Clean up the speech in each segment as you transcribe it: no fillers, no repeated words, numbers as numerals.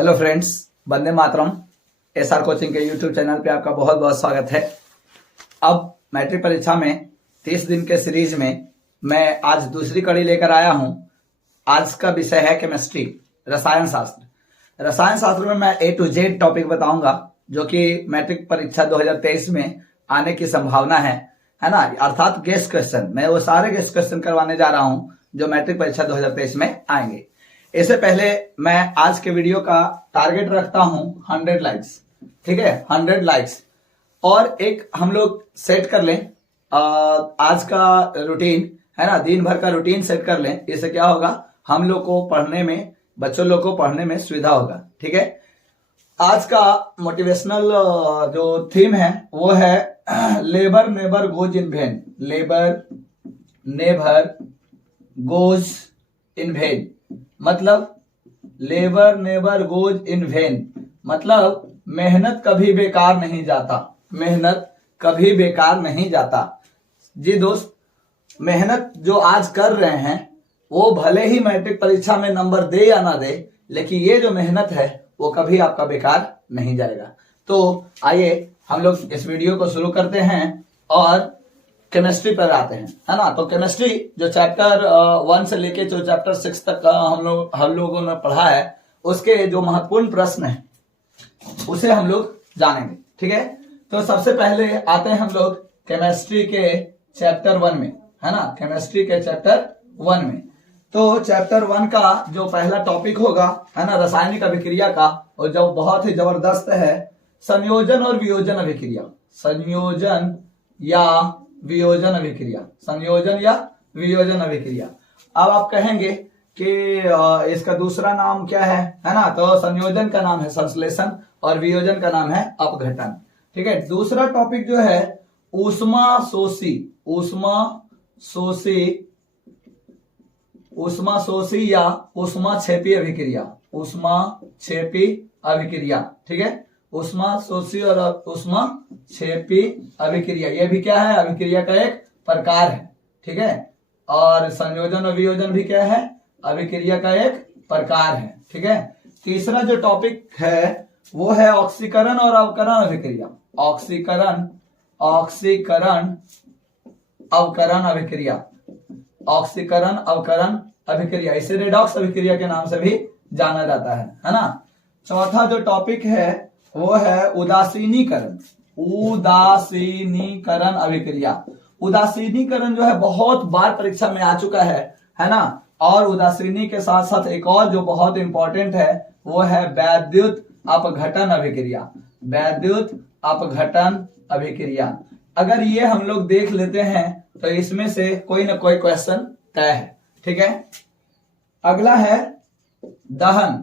Hello friends, Vande Mataram. SR coaching के YouTube channel पे आपका बहुत बहुत स्वागत है। अब मैट्रिक परीक्षा में 30 दिन के सीरीज में मैं आज दूसरी कड़ी लेकर आया हूं। आज का विषय है केमिस्ट्री, रसायन शास्त्र। रसायन शास्त्र में मैं A to Z टॉपिक बताऊंगा जो कि मैट्रिक परीक्षा 2023 में आने की संभावना है ना, अर्थात गेस्ट क्वेश्चन। मैं वो सारे गेस्ट क्वेश्चन करवाने जा रहा हूं जो मैट्रिक परीक्षा 2023 में आएंगे। इससे पहले मैं आज के वीडियो का टारगेट रखता हूं 100 लाइक्स, ठीक है, 100 लाइक्स। और एक हम लोग सेट कर लें आज का रूटीन, है ना, दिन भर का रूटीन सेट कर लें। इससे क्या होगा, हम लोग को पढ़ने में, बच्चों लोग को पढ़ने में सुविधा होगा, ठीक है। आज का मोटिवेशनल जो थीम है वो है labour never goes in vain. Labour never goes in vain मतलब labour never goes in vain मतलब मेहनत कभी बेकार नहीं जाता। मेहनत कभी बेकार नहीं जाता। जी दोस्त, मेहनत जो आज कर रहे हैं वो भले ही मैट्रिक परीक्षा में नंबर दे या ना दे, लेकिन ये जो मेहनत है वो कभी आपका बेकार नहीं जाएगा। तो आइए हम लोग इस वीडियो को शुरू करते हैं और केमिस्ट्री पर आते हैं, है ना। तो केमिस्ट्री जो चैप्टर 1 से लेके जो चैप्टर 6 तक हम लोगों ने पढ़ा है, उसके जो महत्वपूर्ण प्रश्न है उसे हम लोग जानेंगे, ठीक है। तो सबसे पहले आते हैं हम लोग केमिस्ट्री के चैप्टर 1 में, है ना, केमिस्ट्री के चैप्टर 1 में। तो चैप्टर 1 का जो पहला टॉपिक होगा, है ना, रासायनिक अभिक्रिया का, और जो बहुत ही जबरदस्त है, संयोजन और वियोजन अभिक्रिया। संयोजन या वियोजन अभिक्रिया, संयोजन या वियोजन अभिक्रिया। अब आप कहेंगे कि इसका दूसरा नाम क्या है ना। तो संयोजन का नाम है संश्लेषण और वियोजन का नाम है अपघटन, ठीक है। दूसरा टॉपिक जो है ऊष्मा शोषी, ऊष्मा शोषी या ऊष्मा क्षेपी अभिक्रिया, ऊष्मा क्षेपी अभिक्रिया, ठीक है। ऊष्मा शोषी और ऊष्मा क्षेपी अभिक्रिया, ये भी क्या है, अभिक्रिया का एक प्रकार है, ठीक है। और संयोजन और वियोजन भी क्या है, अभिक्रिया का एक प्रकार है, ठीक है। तीसरा जो टॉपिक है वो है ऑक्सीकरण और अवकरण अभिक्रिया। ऑक्सीकरण अवकरण अभिक्रिया, ऑक्सीकरण अवकरण अभिक्रिया, इसे रेडॉक्स अभिक्रिया के नाम से भी जाना जाता है ना। चौथा जो टॉपिक है वो है उदासीनीकरण, उदासीनीकरण अभिक्रिया। उदासीनीकरण जो है बहुत बार परीक्षा में आ चुका है ना। और उदासीनी के साथ साथ एक और जो बहुत इंपॉर्टेंट है वो है वैद्युत अपघटन अभिक्रिया, वैद्युत अपघटन अभिक्रिया। अगर ये हम लोग देख लेते हैं तो इसमें से कोई ना कोई क्वेश्चन तय है, ठीक है। अगला है दहन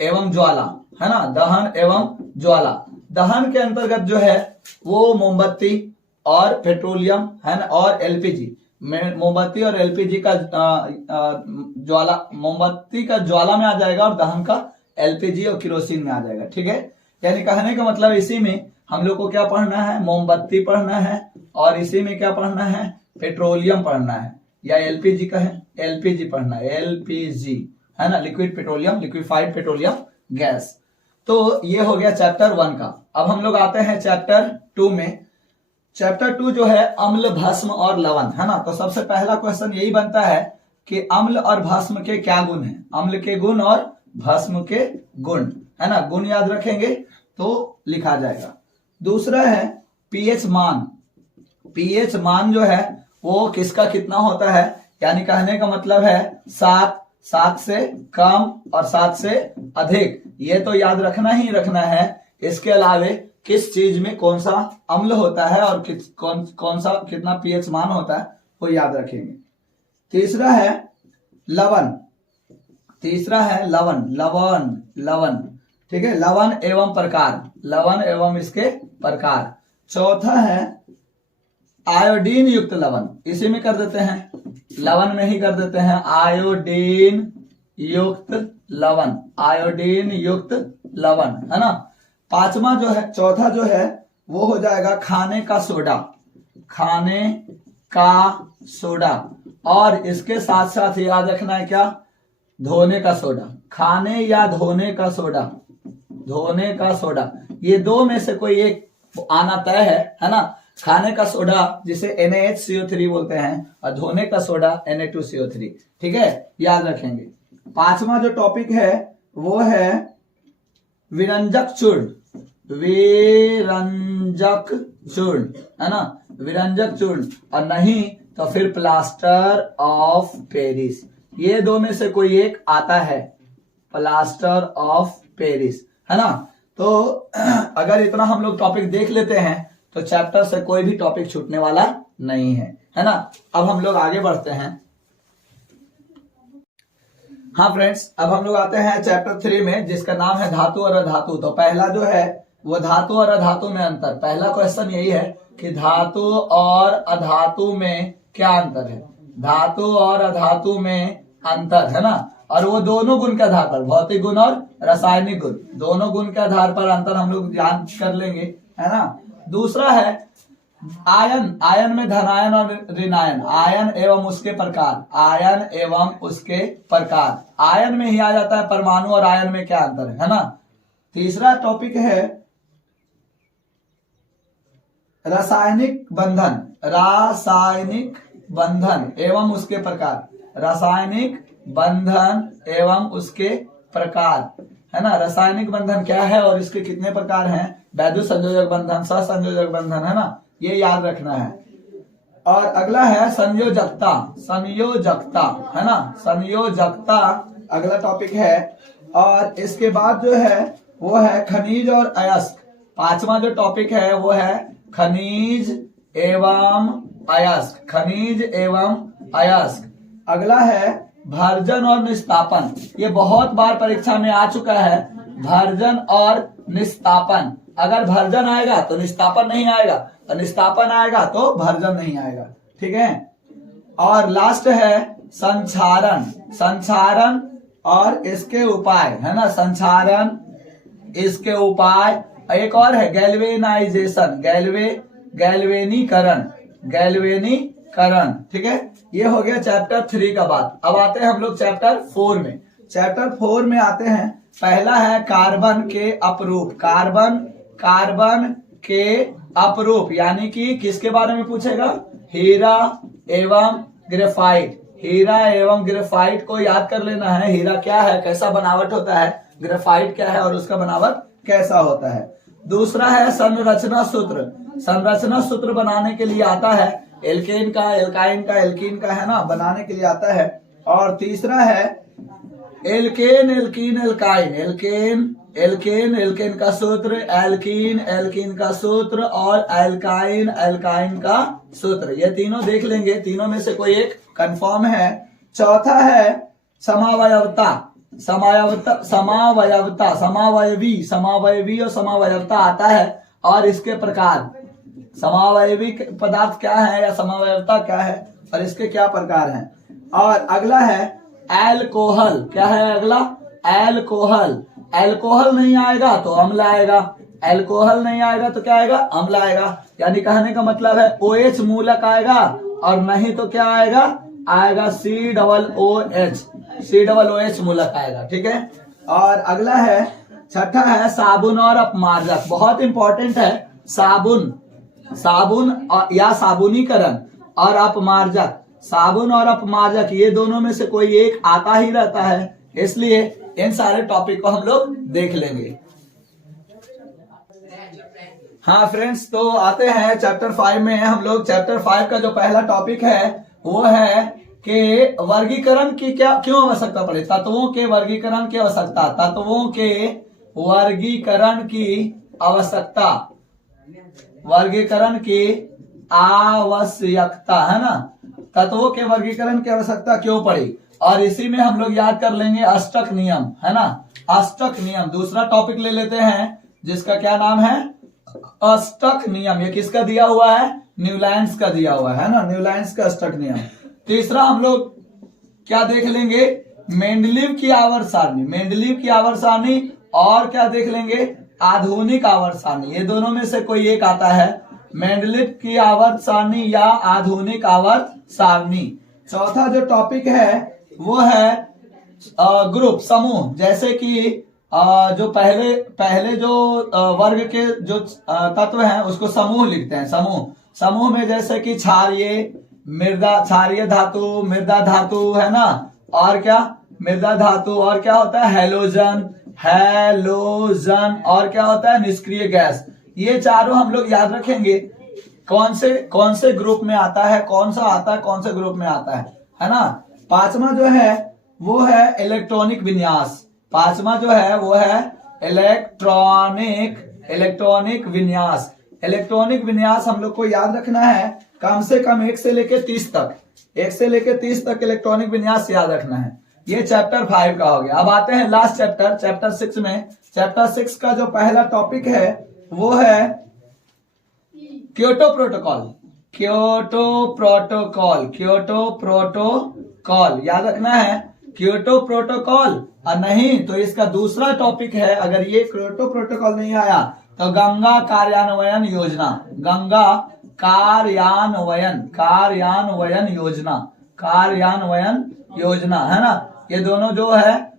एवं ज्वाला, है ना, दहन एवं ज्वाला। दहन के अंतर्गत जो है वो मोमबत्ती और पेट्रोलियम, है ना, और एलपीजी। मोमबत्ती और एलपीजी का ज्वाला, मोमबत्ती का ज्वाला में आ जाएगा और दहन का एलपीजी और केरोसिन में आ जाएगा, ठीक है। यानी कहने का मतलब इसी में हम लोग को क्या पढ़ना है, मोमबत्ती पढ़ना है, और इसी में क्या पढ़ना है, पेट्रोलियम पढ़ना है, या एलपीजी का है, एलपीजी पढ़ना है, एलपीजी, है ना, liquid petroleum, liquefied petroleum gas. तो ये हो गया चैप्टर 1 का। अब हम लोग आते हैं चैप्टर 2 में। चैप्टर 2 जो है अम्ल, भस्म और लवण, है ना। तो सबसे पहला क्वेश्चन यही बनता है कि अम्ल और भस्म के क्या गुण हैं, अम्ल के गुण और भस्म के गुण, है ना। गुण याद रखेंगे तो लिखा जाएगा। दूसरा है पीएच मान। पीएच मान जो है वो किसका कितना होता है, यानी कहने का मतलब है 7 से कम और 7 से अधिक, ये तो याद रखना ही रखना है। इसके अलावे किस चीज में कौन सा अम्ल होता है और कौन सा कितना पीएच मान होता है वो याद रखेंगे। तीसरा है लवण, तीसरा है लवण, लवण, ठीक है, लवण एवं प्रकार, लवण एवं इसके प्रकार। चौथा है आयोडीन युक्त लवण, इसी में कर देते हैं, लवण में ही कर देते हैं, आयोडीन युक्त लवण, आयोडीन युक्त लवण, है ना। पांचवा जो है, चौथा जो है वो हो जाएगा खाने का सोडा, खाने का सोडा। और इसके साथ साथ याद रखना है क्या, धोने का सोडा, खाने या धोने का सोडा, धोने का सोडा, ये दो में से कोई एक आना तय है ना। खाने का सोडा जिसे NaHCO3 बोलते हैं और धोने का सोडा Na2CO3, ठीक है, याद रखेंगे। पांचवा जो टॉपिक है वो है विरंजक चूर्ण, विरंजक चूर्ण है ना, विरंजक चूर्ण, और नहीं तो फिर प्लास्टर ऑफ पेरिस, ये दो में से कोई एक आता है, प्लास्टर ऑफ पेरिस है ना। तो अगर इतना हम लोग टॉपिक देख लेते हैं तो चैप्टर से कोई भी टॉपिक छूटने वाला नहीं है ना। अब हम लोग आगे बढ़ते हैं। हाँ फ्रेंड्स, अब हम लोग आते हैं चैप्टर 3 में, जिसका नाम है धातु और अधातु। तो पहला जो है वो धातु और अधातु में अंतर। पहला क्वेश्चन यही है कि धातु और अधातु में क्या अंतर है, धातु और अधातु में अंतर है ना। और वो दोनों गुण के आधार पर, भौतिक गुण और रासायनिक गुण, दोनों गुण के आधार पर अंतर हम लोग जान कर लेंगे है ना। दूसरा है आयन, आयन में धनायन और ऋणायन, आयन एवं उसके प्रकार, आयन एवं उसके प्रकार, आयन में ही आ जाता है परमाणु और आयन में क्या अंतर है ना। तीसरा टॉपिक है रासायनिक बंधन, रासायनिक बंधन एवं उसके प्रकार, रासायनिक बंधन एवं उसके प्रकार है ना। रासायनिक बंधन क्या है और इसके कितने प्रकार हैं, वैद्युत संयोजक बंधन, सहसंयोजक बंधन है ना, ये याद रखना है। और अगला है संयोजकता, संयोजकता है ना, संयोजकता अगला टॉपिक है। और इसके बाद जो है वो है खनिज और अयस्क। पांचवा जो टॉपिक है वो है खनिज एवं अयस्क, खनिज एवं अयस्क। अगला है भर्जन और निस्तापन, ये बहुत बार परीक्षा में आ चुका है, भर्जन और निस्तापन। अगर भर्जन आएगा तो निस्तापन नहीं आएगा, और निस्तापन आएगा तो भर्जन नहीं आएगा, ठीक है। और लास्ट है संक्षारण, संक्षारण और इसके उपाय है ना, संक्षारण इसके उपाय। एक और है गैल्वेनाइजेशन, गैल्वेनीकरण, गैल्वेनीकरण, ठीक है। ये हो गया चैप्टर 3 का बात। अब आते हैं हम लोग चैप्टर 4 में। चैप्टर 4 में आते हैं, पहला है कार्बन के अपरूप, कार्बन, कार्बन के अपरूप, यानी कि किसके बारे में पूछेगा, हीरा एवं ग्रेफाइट। हीरा एवं ग्रेफाइट को याद कर लेना है, हीरा क्या है, कैसा बनावट होता है, ग्रेफाइट क्या है और उसका बनावट कैसा होता है। दूसरा है संरचना सूत्र, संरचना सूत्र बनाने के लिए आता है, एल्केन का, एल्काइन का, एल्कीन का है ना, बनाने के लिए आता है। और तीसरा है alkane, alkene, alkyne, alkane, alkane, alkane का सूत्र, एल्कीन, एल्कीन का सूत्र, और एल्काइन, एल्काइन का सूत्र। ये तीनों देख लेंगे, तीनों में से कोई एक कंफर्म है। चौथा है समावयवता, समावयवता, समावयवता, समावयवी, समावयवी और समावयवता आता है, और इसके प्रकार, समावयवी पदार्थ क्या है या समावयवता क्या है और इसके क्या प्रकार हैं। और अगला है एल्कोहल, क्या है अगला, एल्कोहल। एल्कोहल नहीं आएगा तो अम्ल आएगा, एल्कोहल नहीं आएगा तो क्या आएगा, अम्ल आएगा। यानी कहने का मतलब है OH मूलक आएगा, और नहीं तो क्या आएगा, आएगा COOH, COOH मूलक आएगा, ठीक है। और अगला है छठा है साबुन और अपमार्जक, बहुत इंपॉर्टेंट है। साबुन, साबुन या साबुनीकरण और अपमार्जक, साबुन और अपमार्जक ये दोनों में से कोई एक आता ही रहता है, इसलिए इन सारे टॉपिक को हम लोग देख लेंगे। हाँ फ्रेंड्स, तो आते हैं चैप्टर 5 में। हम लोग चैप्टर 5 का जो पहला टॉपिक है वो है कि वर्गीकरण की क्या क्यों आवश्यकता पड़े, तत्वों के वर्गीकरण की आवश्यकता, तत्वों के वर्गीकरण की आवश्यकता, वर्गीकरण की आवश्यकता है ना, तत्वों के वर्गीकरण की आवश्यकता क्यों पड़ी। और इसी में हम लोग याद कर लेंगे अष्टक नियम है ना, अष्टक नियम। दूसरा टॉपिक ले लेते हैं जिसका क्या नाम है, अष्टक नियम। ये किसका दिया हुआ है, न्यूलैंड्स का दिया हुआ है ना, न्यूलैंड्स का अष्टक नियम। तीसरा हम लोग क्या देख लेंगे, मेंडलीव की आवर्त सारणी, मेंडलीव की आवर्त सारणी, और क्या देख लेंगे, आधुनिक आवर्त सारणी। ये दोनों में से कोई एक आता है, मेंडलीव की आवर्त सारणी या आधुनिक आवर्त सारणी। चौथा जो टॉपिक है वो है ग्रुप, समूह, जैसे कि जो पहले पहले जो वर्ग के जो तत्व हैं उसको समूह लिखते हैं। समूह में जैसे कि क्षारीय धातु, मृदा धातु है ना, और क्या मृदा धातु, और क्या होता है हैलोजन, और क्या होता है निष्क्रिय गैस। ये चारों हम लोग याद रखेंगे कौन से ग्रुप में आता है, कौन सा आता है, कौन से ग्रुप में आता है ना। पांचवा जो है वो है इलेक्ट्रॉनिक विन्यास। पांचवा जो है वो है इलेक्ट्रॉनिक विन्यास। इलेक्ट्रॉनिक विन्यास हम लोग को याद रखना है कम से कम 1 से लेकर 30 तक, 1 से लेकर 30 तक इलेक्ट्रॉनिक विन्यास याद रखना है। ये चैप्टर 5 का हो गया। अब आते हैं लास्ट चैप्टर 6 में। चैप्टर 6 का जो पहला टॉपिक है वो है क्योटो प्रोटोकॉल याद रखना है, क्योटो प्रोटोकॉल। और नहीं तो इसका दूसरा टॉपिक है, अगर ये क्योटो प्रोटोकॉल नहीं आया तो गंगा कार्यान्वयन योजना है ना। ये दोनों जो है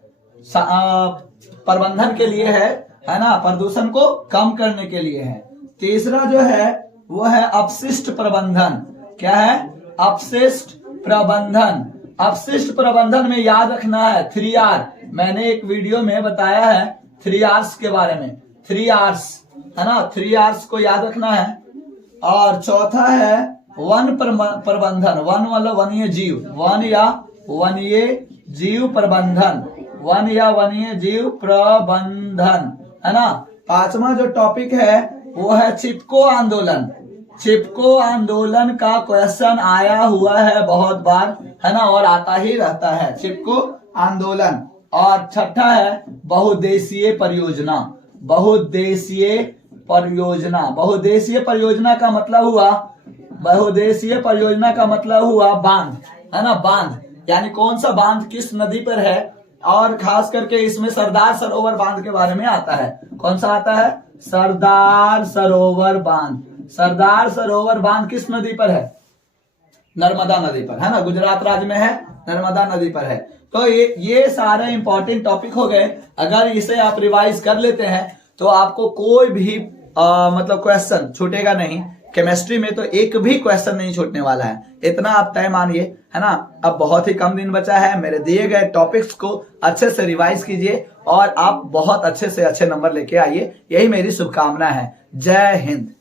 प्रबंधन के लिए है ना, प्रदूषण को कम करने के लिए है। तीसरा जो है वो है अपशिष्ट प्रबंधन। क्या है? अपशिष्ट प्रबंधन में याद रखना है 3R। मैंने एक वीडियो में बताया है 3Rs के बारे में, 3Rs है ना, 3Rs को याद रखना है। और चौथा है वन प्रबंधन, वन मतलब वन्य जीव, वन या वन्य जीव प्रबंधन है ना। पांचवा जो टॉपिक है वो है चिपको आंदोलन का क्वेश्चन आया हुआ है बहुत बार है ना, और आता ही रहता है चिपको आंदोलन। और छठा है बहुउद्देशीय परियोजना का मतलब हुआ बांध है ना, बांध यानी कौन सा बांध किस नदी पर है। और खास करके इसमें सरदार सरोवर बांध के बारे में आता है। कौन सा आता है? सरदार सरोवर बांध किस नदी पर है? नर्मदा नदी पर है ना, गुजरात राज्य में है, नर्मदा नदी पर है। तो ये सारे इंपॉर्टेंट टॉपिक हो गए। अगर इसे आप रिवाइज कर लेते हैं तो आपको कोई भी मतलब क्वेश्चन छूटेगा नहीं। केमिस्ट्री में तो एक भी क्वेश्चन नहीं छूटने वाला है, इतना आप तय मानिए है ना। अब बहुत ही कम दिन बचा है, मेरे दिए गए टॉपिक्स को अच्छे से रिवाइज कीजिए और आप बहुत अच्छे से अच्छे नंबर लेके आइए, यही मेरी शुभकामना है। जय हिंद।